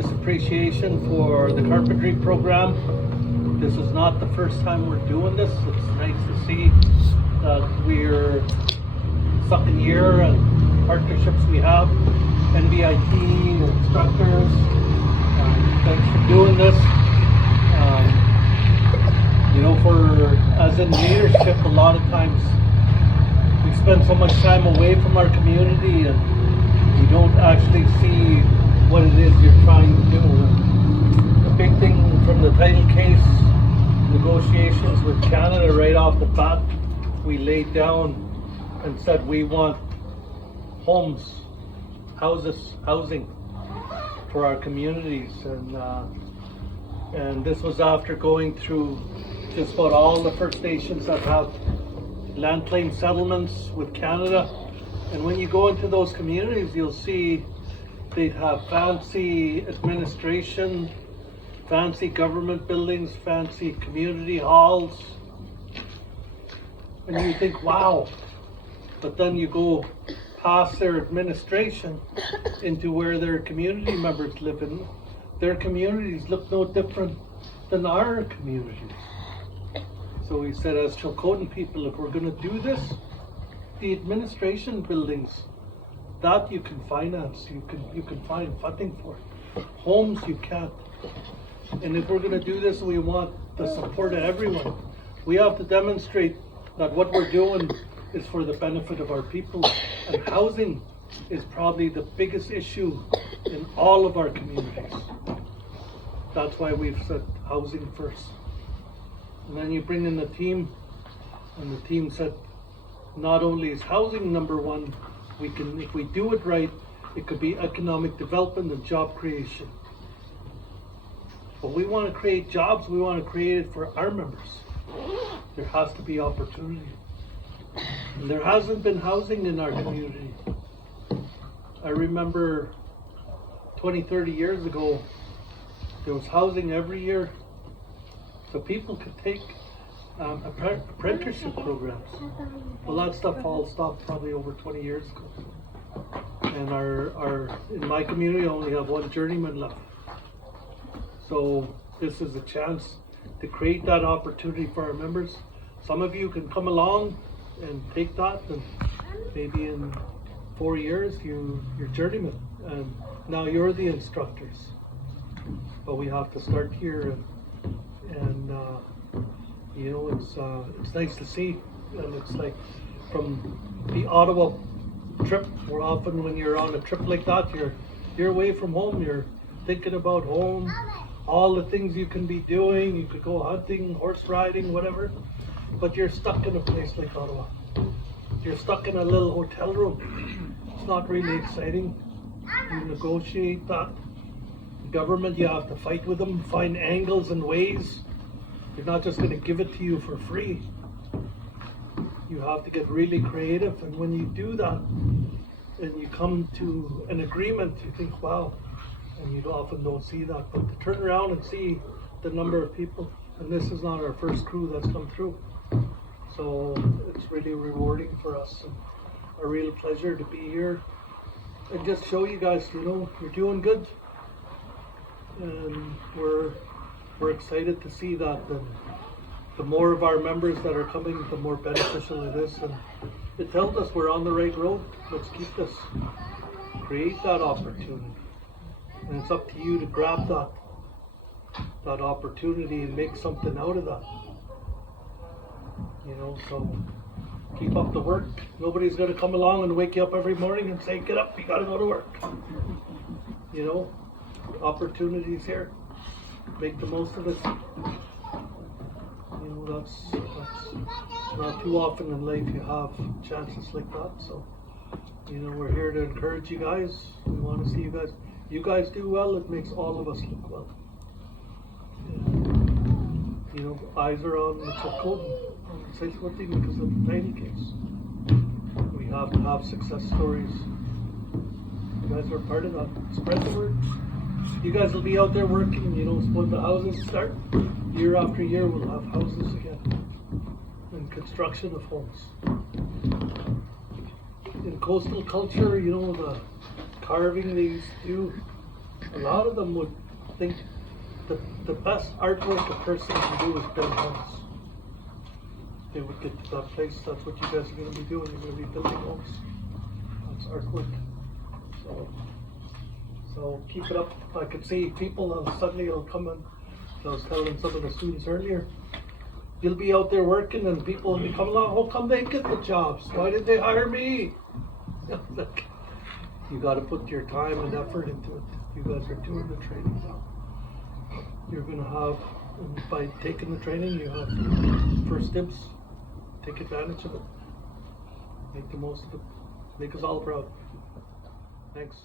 just appreciation for the carpentry program. This is not the first time we're doing this. It's nice to see that we're second year and partnerships we have. NVIT instructors, thanks for doing this. As in leadership, a lot of times we spend so much time away from our community and you don't actually see what it is you're trying to do. The big thing from the title case negotiations with Canada, right off the bat, we laid down and said we want homes, housing for our communities, and this was after going through just about all the First Nations that have land claim settlements with Canada. And when you go into those communities, you'll see they'd have fancy administration, fancy government buildings, fancy community halls. And you think, wow. But then you go past their administration into where their community members live in. Their communities look no different than our communities. So we said, as Tsilhqot'in people, if we're going to do this, the administration buildings, that you can finance, you can find funding for it. Homes you can't. And if we're going to do this, we want the support of everyone. We have to demonstrate that what we're doing is for the benefit of our people. And housing is probably the biggest issue in all of our communities. That's why we've said housing first. And then you bring in the team, and the team said, not only is housing number one, we can, if we do it right, it could be economic development and job creation. But we want to create jobs, we want to create it for our members. There has to be opportunity. And there hasn't been housing in our community. I remember 20, 30 years ago, there was housing every year. So people could take apprenticeship programs. Well, that stuff all stopped probably over 20 years ago. And in my community, I only have one journeyman left. So this is a chance to create that opportunity for our members. Some of you can come along and take that, and maybe in 4 years you're journeyman, and now you're the instructors. But we have to start here, and it's nice to see, and it's like from the Ottawa trip, where often when you're on a trip like that, you're away from home, you're thinking about home, all the things you can be doing. You could go hunting, horse riding, whatever, but you're stuck in a place like Ottawa. You're stuck in a little hotel room. It's not really exciting. You negotiate that. The government, you have to fight with them, find angles and ways. They're not just going to give it to you for free. You have to get really creative, and when you do that and you come to an agreement, you think, wow, and you often don't see that. But to turn around and see the number of people, and this is not our first crew that's come through, so it's really rewarding for us, and a real pleasure to be here and just show you guys, you're doing good, and we're excited to see that. And the more of our members that are coming, the more beneficial it is, and it tells us we're on the right road. Let's keep this, create that opportunity, and it's up to you to grab that opportunity and make something out of that. So keep up the work. Nobody's going to come along and wake you up every morning and say, get up, you got to go to work. Opportunities here. Make the most of it. That's not too often in life you have chances like that. So, we're here to encourage you guys. We want to see you guys do well. It makes all of us look well. And, eyes are on the Tsilhqot'in because of the title case. We have to have success stories. You guys are part of that. Spread the word. You guys will be out there working, when the houses start, year after year we'll have houses again, and construction of homes. In coastal culture, the carving they used to do, A lot of them would think that the best artwork a person can do is build homes. They would get to that place, that's what you guys are going to be doing, you're going to be building homes. That's artwork. So keep it up. I could see people suddenly it'll come in. I was telling some of the students earlier, you'll be out there working and people will be coming along, oh, come they get the jobs, why did they hire me? You got to put your time and effort into it. You guys are doing the training now. You're going to have, by taking the training, you have first dibs. Take advantage of it. Make the most of it. Make us all proud. Thanks.